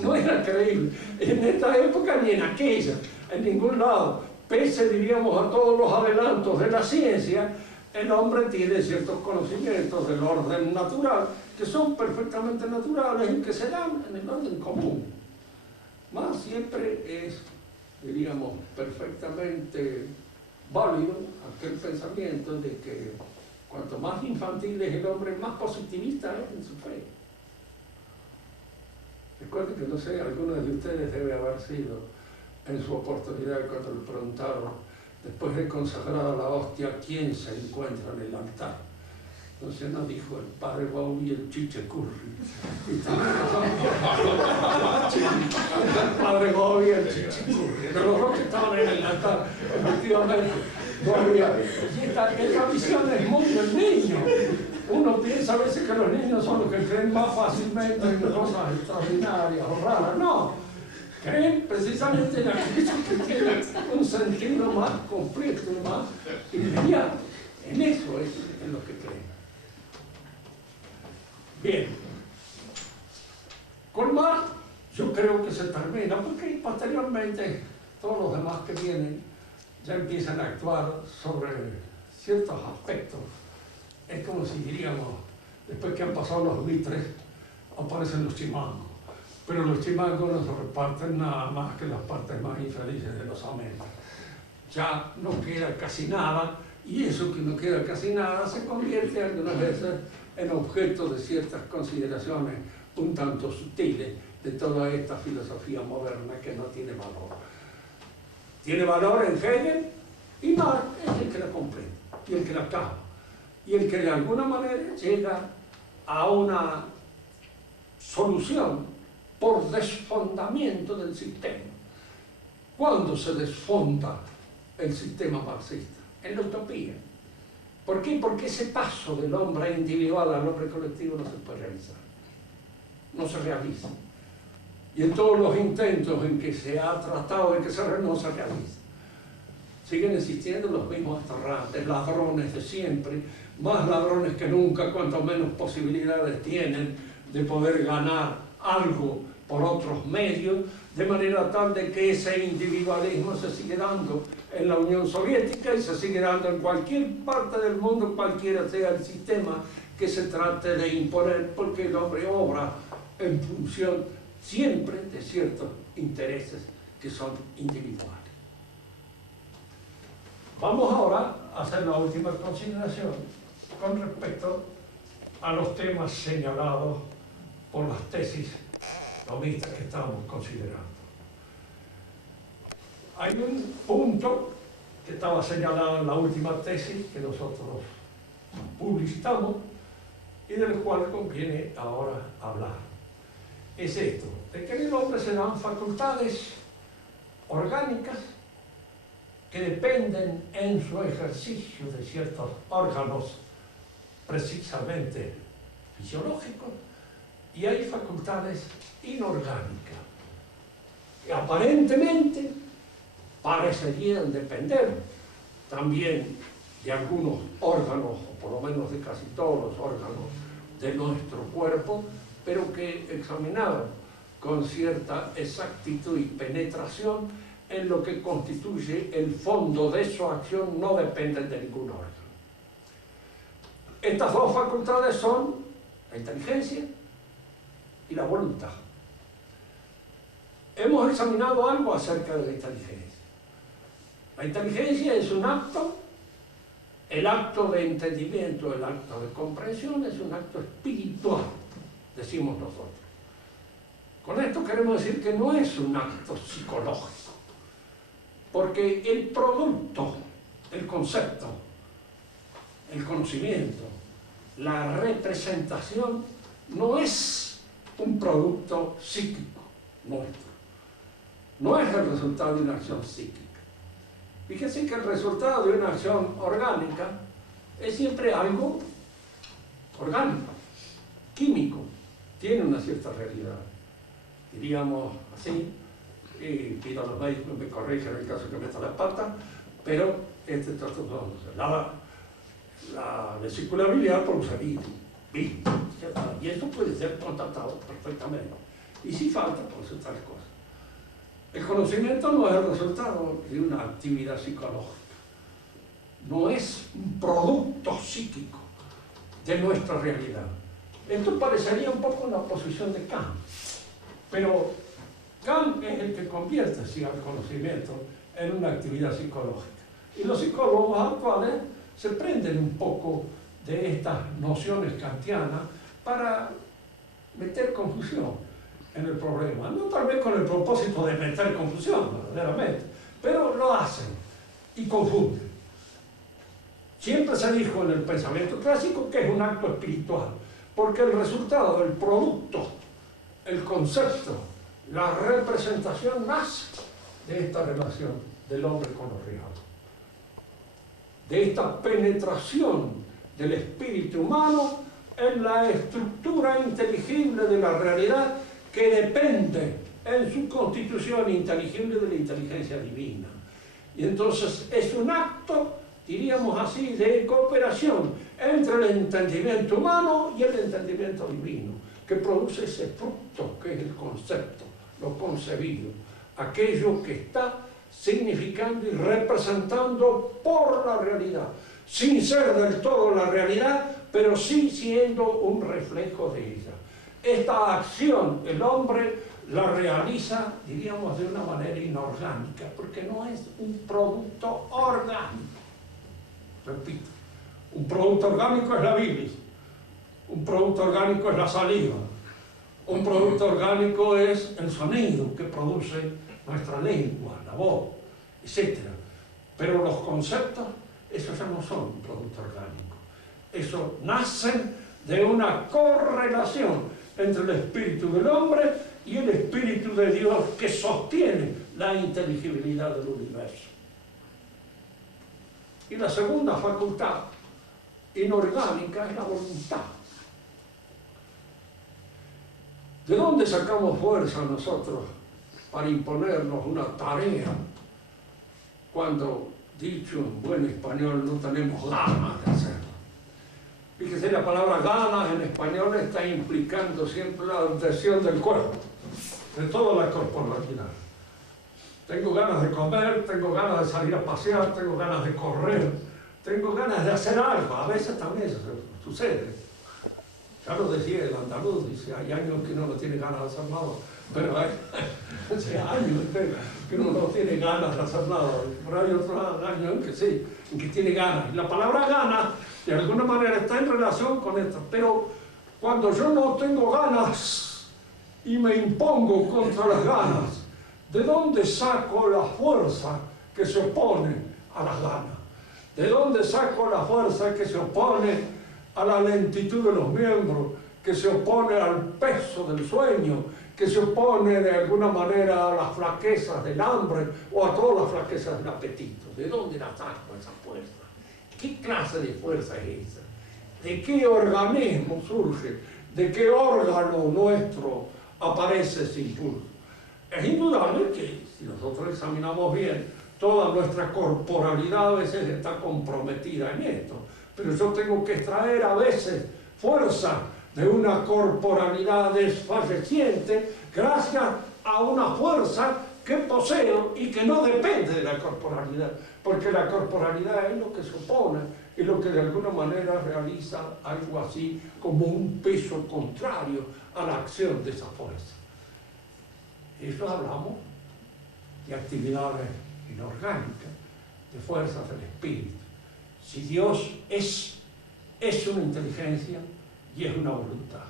No era creíble. En esta época ni en aquella, en ningún lado. Pese, diríamos, a todos los adelantos de la ciencia, el hombre tiene ciertos conocimientos del orden natural que son perfectamente naturales y que se dan en el orden común. Más siempre es, diríamos, perfectamente válido aquel pensamiento de que cuanto más infantil es el hombre, más positivista es en su fe. Recuerden que, no sé, alguno de ustedes debe haber sido en su oportunidad cuando le preguntaron, después de consagrada la hostia, ¿quién se encuentra en el altar? Entonces nos dijo el padre Bobby y el Chiche Curry. El padre Bobby y el Chiche Curry. Pero los dos que estaban en el altar, efectivamente, todavía. Esta visión es muy del niño. Uno piensa a veces que los niños son los que creen más fácilmente en cosas extraordinarias o raras. No. Creen precisamente en aquello que tiene un sentido más completo, más inmediato. En eso es en lo que creen. Bien. Colmar, yo creo que se termina, porque posteriormente todos los demás que vienen ya empiezan a actuar sobre ciertos aspectos. Es como si diríamos, después que han pasado los buitres, aparecen los chimangos. Pero los chimangos no se reparten nada más que las partes más infelices de los amentos. Ya no queda casi nada, y eso que no queda casi nada se convierte algunas veces en objeto de ciertas consideraciones un tanto sutiles de toda esta filosofía moderna que no tiene valor. Tiene valor en Hegel, y Marx es el que la comprende, y el que la acaba, y el que de alguna manera llega a una solución por desfondamiento del sistema. ¿Cuándo se desfonda el sistema marxista? En la utopía. ¿Por qué? Porque ese paso del hombre individual al hombre colectivo no se puede realizar. No se realiza. Y en todos los intentos en que se ha tratado de que no se realiza. Siguen existiendo los mismos atorrantes, ladrones de siempre, más ladrones que nunca, cuanto menos posibilidades tienen de poder ganar algo por otros medios, de manera tal de que ese individualismo se sigue dando en la Unión Soviética y se sigue dando en cualquier parte del mundo, cualquiera sea el sistema que se trate de imponer, porque el hombre obra en función siempre de ciertos intereses que son individuales. Vamos ahora a hacer la última consideración con respecto a los temas señalados por las tesis tomistas que estamos considerando. Hay un punto que estaba señalado en la última tesis que nosotros publicitamos y del cual conviene ahora hablar. Es esto, de que en el hombre se dan facultades orgánicas que dependen en su ejercicio de ciertos órganos precisamente fisiológicos, y hay facultades inorgánicas que aparentemente parecerían depender también de algunos órganos, o por lo menos de casi todos los órganos de nuestro cuerpo, pero que examinados con cierta exactitud y penetración en lo que constituye el fondo de su acción, no dependen de ningún órgano. Estas dos facultades son la inteligencia y la voluntad. Hemos examinado algo acerca de la inteligencia. La inteligencia es un acto, el acto de entendimiento, el acto de comprensión es un acto espiritual, decimos nosotros. Con esto queremos decir que no es un acto psicológico, porque el producto, el concepto, el conocimiento, la representación, no es un producto psíquico nuestro, no es el resultado de una acción psíquica. Fíjense que el resultado de una acción orgánica es siempre algo orgánico, químico, tiene una cierta realidad. Diríamos así, y pido a los médicos que me corrijan en el caso que meta la pata, pero la vesícula biliar produce vino, y esto puede ser constatado perfectamente. Y si falta, pues tal cosa. El conocimiento no es el resultado de una actividad psicológica, no es un producto psíquico de nuestra realidad. Esto parecería un poco la posición de Kant, pero Kant es el que convierte así al conocimiento en una actividad psicológica. Y los psicólogos actuales se prenden un poco de estas nociones kantianas para meter confusión en el problema. No tal vez con el propósito de meter confusión, verdaderamente, pero lo hacen y confunden. Siempre se dijo en el pensamiento clásico que es un acto espiritual, porque el resultado, el producto, el concepto, la representación nace de esta relación del hombre con lo real, de esta penetración del espíritu humano en la estructura inteligible de la realidad que depende en su constitución inteligible de la inteligencia divina. Y entonces es un acto, diríamos así, de cooperación entre el entendimiento humano y el entendimiento divino, que produce ese fruto que es el concepto, lo concebido, aquello que está significando y representando por la realidad, sin ser del todo la realidad, pero sí siendo un reflejo de ella. Esta acción el hombre la realiza, diríamos, de una manera inorgánica, porque no es un producto orgánico. Repito, un producto orgánico es la bilis, un producto orgánico es la saliva, un producto orgánico es el sonido que produce nuestra lengua, la voz, etc. Pero los conceptos, esos ya no son un producto orgánico. Eso nacen de una correlación entre el espíritu del hombre y el espíritu de Dios que sostiene la inteligibilidad del universo. Y la segunda facultad inorgánica es la voluntad. ¿De dónde sacamos fuerza nosotros para imponernos una tarea cuando, dicho en buen español, no tenemos ganas de hacerlo? Fíjese, la palabra ganas en español está implicando siempre la adhesión del cuerpo, de toda la corporalidad. Tengo ganas de comer, tengo ganas de salir a pasear, tengo ganas de correr, tengo ganas de hacer algo. A veces también eso sucede. Ya lo decía el andaluz, dice, hay años que uno no tiene ganas de hacer nada, pero hay años que uno no tiene ganas de hacer nada, pero hay otros años en que sí, en que tiene ganas. Y la palabra ganas, de alguna manera, está en relación con esto, pero cuando yo no tengo ganas y me impongo contra las ganas, ¿de dónde saco la fuerza que se opone a las ganas? ¿De dónde saco la fuerza que se opone a la lentitud de los miembros, que se opone al peso del sueño, que se opone de alguna manera a las flaquezas del hambre o a todas las flaquezas del apetito? ¿De dónde la saco esa fuerza? ¿Qué clase de fuerza es esa? ¿De qué organismo surge? ¿De qué órgano nuestro aparece ese impulso? Es indudable que si nosotros examinamos bien, toda nuestra corporalidad a veces está comprometida en esto. Pero yo tengo que extraer a veces fuerza de una corporalidad desfalleciente gracias a una fuerza que poseo y que no depende de la corporalidad, porque la corporalidad es lo que se opone y lo que de alguna manera realiza algo así como un peso contrario a la acción de esa fuerza. Eso hablamos de actividades inorgánicas, de fuerzas del espíritu. Si Dios es una inteligencia y es una voluntad,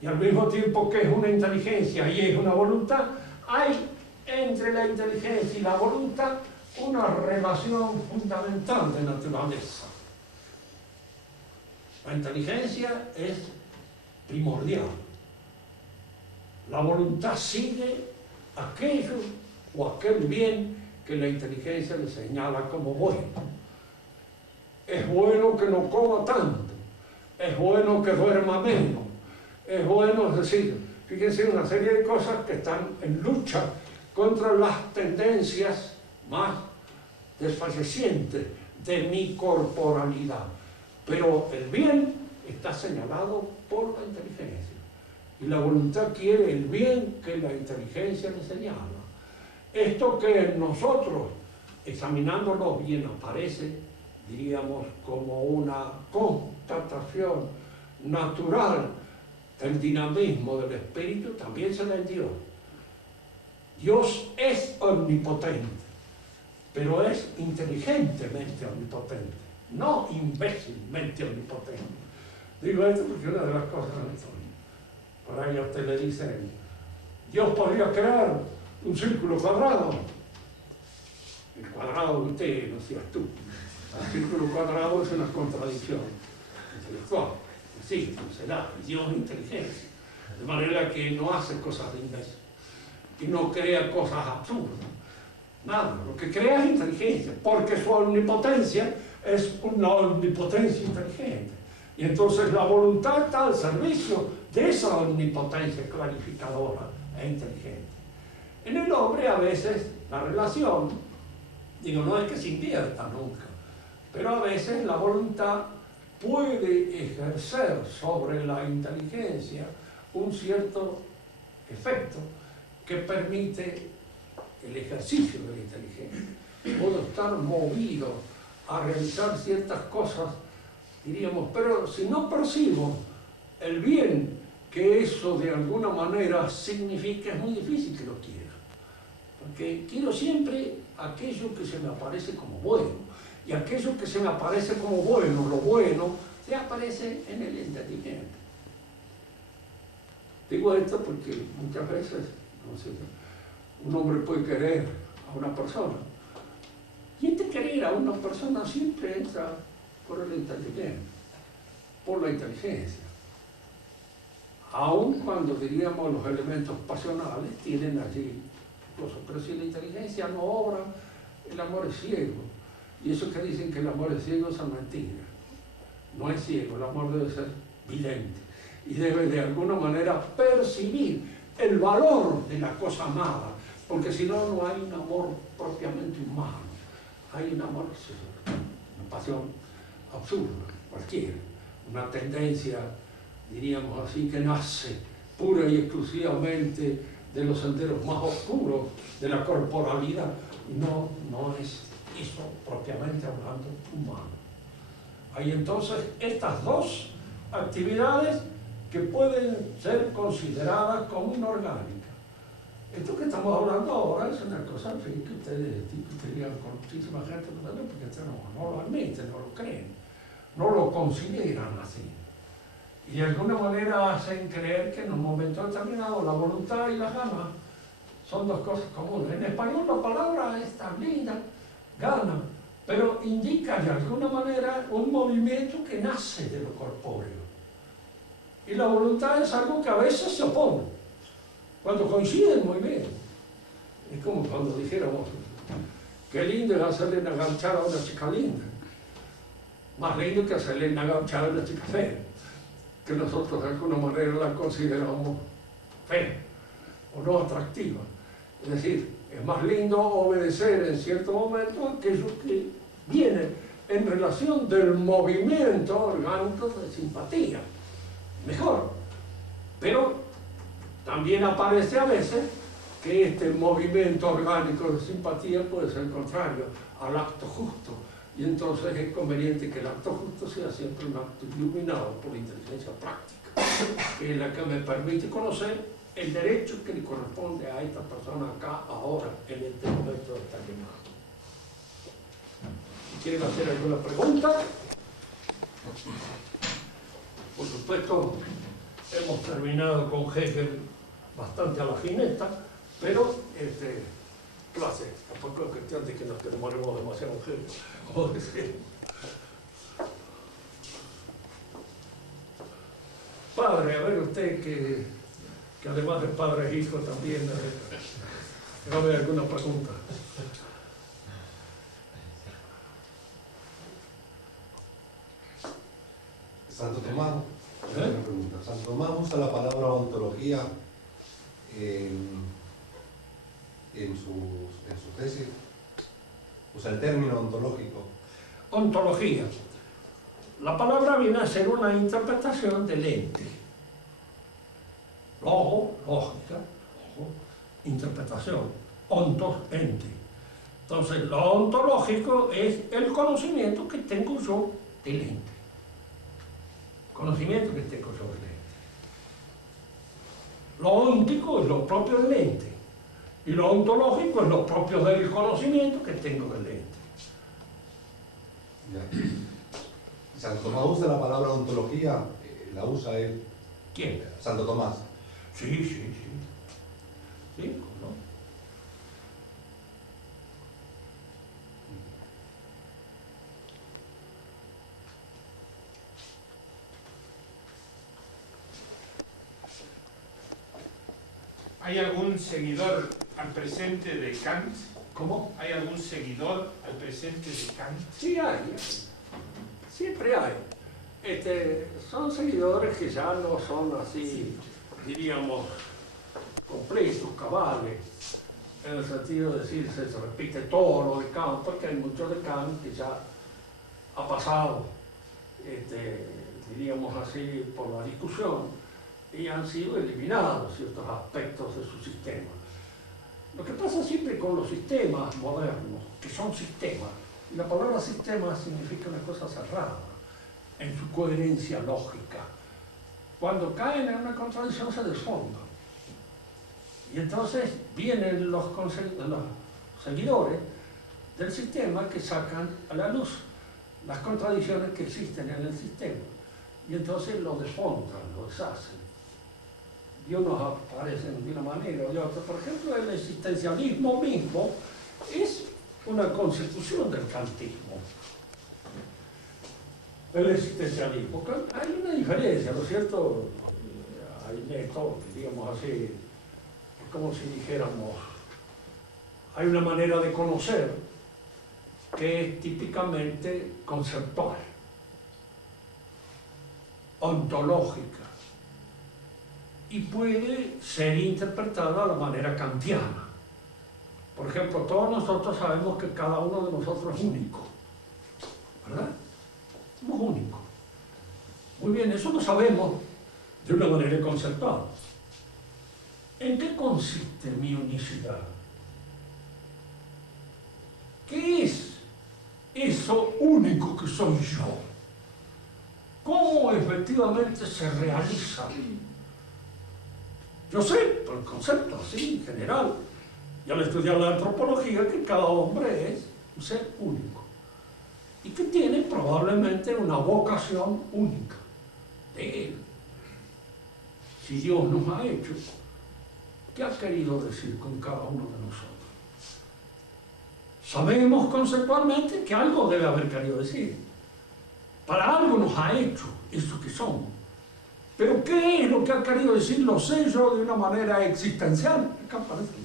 y al mismo tiempo que es una inteligencia y es una voluntad, hay entre la inteligencia y la voluntad una relación fundamental de naturaleza. La inteligencia es primordial. La voluntad sigue aquello o aquel bien que la inteligencia le señala como bueno. Es bueno que no coma tanto, es bueno que duerma menos, es bueno, es decir, fíjense, una serie de cosas que están en lucha contra las tendencias más desfallecientes de mi corporalidad. Pero el bien está señalado por la inteligencia. Y la voluntad quiere el bien que la inteligencia le señala. Esto que en nosotros, examinándolo bien, aparece, diríamos, como una constatación natural del dinamismo del espíritu, también se da en Dios. Dios es omnipotente, pero es inteligentemente omnipotente, no imbécilmente omnipotente. Digo esto porque una de las cosas de la historia, por ahí a usted le dicen, Dios podría crear un círculo cuadrado. El cuadrado de usted, no seas tú. El círculo cuadrado es una contradicción intelectual. Sí, se da, Dios es inteligencia. De manera que no hace cosas de imbécil. Y no crea cosas absurdas. Nada, lo que crea es inteligencia, porque su omnipotencia es una omnipotencia inteligente. Y entonces la voluntad está al servicio de esa omnipotencia clarificadora e inteligente. En el hombre a veces la relación, digo, no es que se invierta nunca, pero a veces la voluntad puede ejercer sobre la inteligencia un cierto efecto que permite el ejercicio de la inteligencia. Puedo estar movido a realizar ciertas cosas, diríamos, pero si no percibo el bien que eso de alguna manera significa, es muy difícil que lo quiera. Porque quiero siempre aquello que se me aparece como bueno. Y aquello que se me aparece como bueno, lo bueno, se aparece en el entendimiento. Digo esto porque muchas veces, no sé, un hombre puede querer a una persona. Y este querer a una persona siempre entra por el entendimiento, por la inteligencia. Aun cuando, diríamos, los elementos pasionales tienen allí cosas. Pero si la inteligencia no obra, el amor es ciego. Y eso que dicen que el amor es ciego es mentira. No es ciego, el amor debe ser vidente. Y debe de alguna manera percibir el valor de la cosa amada. Porque si no, no hay un amor propiamente humano. Hay un amor, una pasión absurda, cualquiera. Una tendencia, diríamos así, que nace pura y exclusivamente de los senderos más oscuros de la corporalidad. Y no es eso propiamente hablando humano. Hay entonces estas dos actividades que pueden ser consideradas como inorgánicas. Esto que estamos hablando ahora es una cosa, en fin, que ustedes discutirían con muchísima gente, porque ustedes no lo admiten, no lo creen, no lo consideran así. Y de alguna manera hacen creer que en un momento determinado la voluntad y la gana son dos cosas comunes. En español la palabra es tan linda, gana, pero indica de alguna manera un movimiento que nace de lo corpóreo. Y la voluntad es algo que a veces se opone, cuando coinciden muy bien. Es como cuando dijéramos, qué lindo es hacerle enganchar a una chica linda. Más lindo que hacerle enganchar a una chica fea, que nosotros de alguna manera la consideramos fea o no atractiva. Es decir, es más lindo obedecer en cierto momento aquello que viene en relación del movimiento orgánico de simpatía. Mejor. Pero también aparece a veces que este movimiento orgánico de simpatía puede ser contrario al acto justo. Y entonces es conveniente que el acto justo sea siempre un acto iluminado por la inteligencia práctica, que es la que me permite conocer el derecho que le corresponde a esta persona acá, ahora, en este momento de esta llamada. Si quieren hacer alguna pregunta, por supuesto, hemos terminado con Hegel bastante a la jineta, pero ¿qué va a hacer? Tampoco es cuestión de que nos demoremos demasiado en Hegel. padre, a ver usted que además de padre e hijo también, a ver alguna pregunta. Santo Tomás, una pregunta. Santo Tomás usa la palabra ontología en su tesis, usa el término ontológico. Ontología. La palabra viene a ser una interpretación del ente. Logo, lógica, logo, interpretación. Ontos, ente. Entonces, lo ontológico es el conocimiento que tengo yo del ente. Conocimiento que tengo yo del ente. Lo óntico es lo propio del ente. Y lo ontológico es lo propio del conocimiento que tengo del ente. Ya. Santo Tomás usa la palabra ontología, la usa él. ¿Quién? Santo Tomás. Sí, sí, sí. Sí, ¿cómo no? ¿Hay algún seguidor al presente de Kant? ¿Cómo? ¿Hay algún seguidor al presente de Kant? Sí hay. Siempre hay. Son seguidores que ya no son así, diríamos, completos, cabales, en el sentido de decir, se repite todo lo de Kant, porque hay mucho de Kant que ya ha pasado, diríamos así, por la discusión, y han sido eliminados ciertos aspectos de su sistema. Lo que pasa siempre con los sistemas modernos, que son sistemas, y la palabra sistema significa una cosa cerrada, en su coherencia lógica. Cuando caen en una contradicción se desfondan. Y entonces vienen los seguidores del sistema que sacan a la luz las contradicciones que existen en el sistema. Y entonces lo desfondan, lo deshacen. Y unos aparecen de una manera o de otra. Por ejemplo, el existencialismo mismo es una consecución del kantismo. El existencialismo. Hay una diferencia, ¿no es cierto? Hay métodos, digamos así, es como si dijéramos, hay una manera de conocer que es típicamente conceptual, ontológica, y puede ser interpretada a la manera kantiana. Por ejemplo, todos nosotros sabemos que cada uno de nosotros es único, ¿verdad? Somos únicos. Muy bien, eso lo sabemos de una manera conceptual. ¿En qué consiste mi unicidad? ¿Qué es eso único que soy yo? ¿Cómo efectivamente se realiza? Yo sé, por el concepto así, en general, y al estudiar la antropología, que cada hombre es un ser único y que tiene probablemente una vocación única de él. Si Dios nos ha hecho, ¿qué ha querido decir con cada uno de nosotros? Sabemos conceptualmente que algo debe haber querido decir. Para algo nos ha hecho eso que somos. Pero ¿qué es lo que ha querido decir? Lo sé yo de una manera existencial. Acá aparece.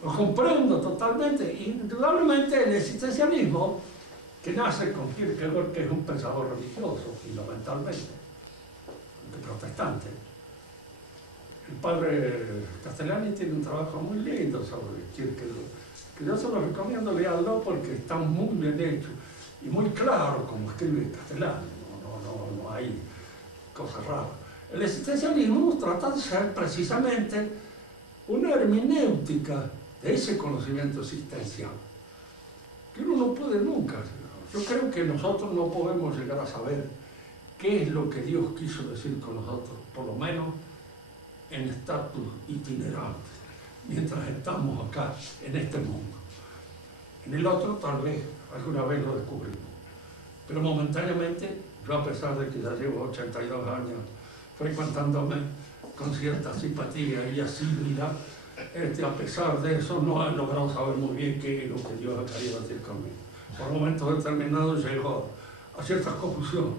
Lo comprendo totalmente. Indudablemente el existencialismo, que nace con Kierkegaard, que es un pensador religioso, fundamentalmente, protestante. El padre Castellani tiene un trabajo muy lindo sobre Kierkegaard, que yo se lo recomiendo leerlo porque está muy bien hecho y muy claro como escribe Castellani. No hay cosas raras. El existencialismo trata de ser precisamente una hermenéutica de ese conocimiento existencial, que uno no puede nunca. Yo creo que nosotros no podemos llegar a saber qué es lo que Dios quiso decir con nosotros, por lo menos en estatus itinerante, mientras estamos acá, en este mundo. En el otro, tal vez, alguna vez lo descubrimos. Pero momentáneamente, yo a pesar de que ya llevo 82 años frecuentándome con cierta simpatía y asiduidad, a pesar de eso no he logrado saber muy bien qué es lo que Dios ha querido decir conmigo. Por momentos determinados llego a ciertas conclusiones.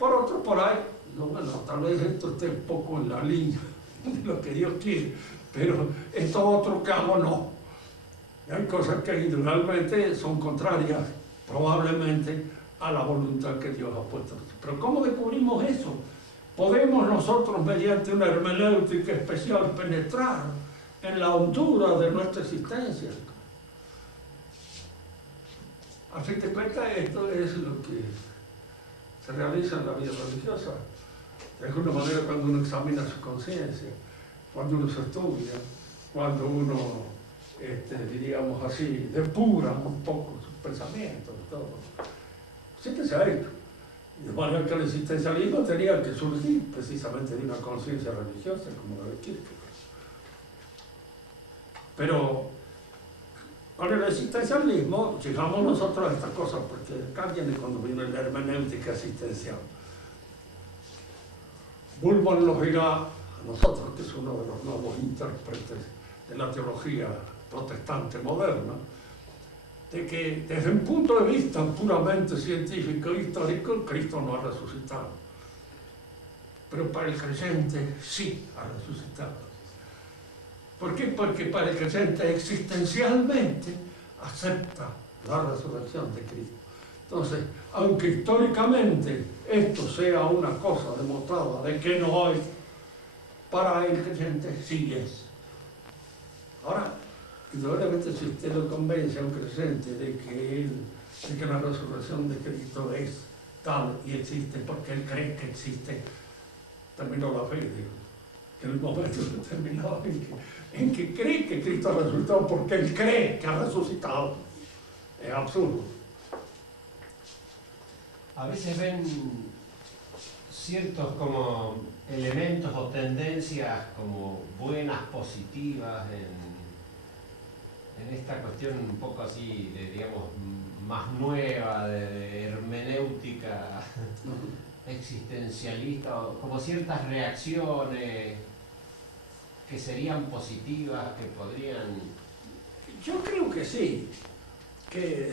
Por otro, por ahí, no, bueno, tal vez esto esté un poco en la línea de lo que Dios quiere, pero estos otros casos no. Y hay cosas que individualmente son contrarias, probablemente, a la voluntad que Dios ha puesto. Pero ¿cómo descubrimos eso? Podemos nosotros, mediante una hermenéutica especial, penetrar en la hondura de nuestra existencia. A fin de cuentas, esto es lo que se realiza en la vida religiosa. De alguna manera, cuando uno examina su conciencia, cuando uno se estudia, cuando uno, diríamos así, depura un poco sus pensamientos, todo. Siempre se ha hecho. Y de manera que el existencialismo tenía que surgir precisamente de una conciencia religiosa, como la de Kierkegaard. Pero con el existencialismo llegamos nosotros a estas cosas, porque acá viene cuando viene la hermenéutica existencial. Bulman nos dirá a nosotros, que es uno de los nuevos intérpretes de la teología protestante moderna, de que desde un punto de vista puramente científico e histórico, Cristo no ha resucitado. Pero para el creyente sí ha resucitado. ¿Por qué? Porque para el creyente existencialmente acepta la resurrección de Cristo. Entonces, aunque históricamente esto sea una cosa demostrada de que no es, para el creyente sí es. Ahora, indudablemente, si usted lo convence a un creyente de que la resurrección de Cristo es tal y existe porque él cree que existe, terminó la fe, digo. Que en el momento determinado en que cree que Cristo ha resucitado porque él cree que ha resucitado, es absurdo. A veces ven ciertos como elementos o tendencias como buenas, positivas en esta cuestión un poco así, de, digamos, más nueva, de hermenéutica existencialista, o como ciertas reacciones que serían positivas, que podrían... Yo creo que sí, que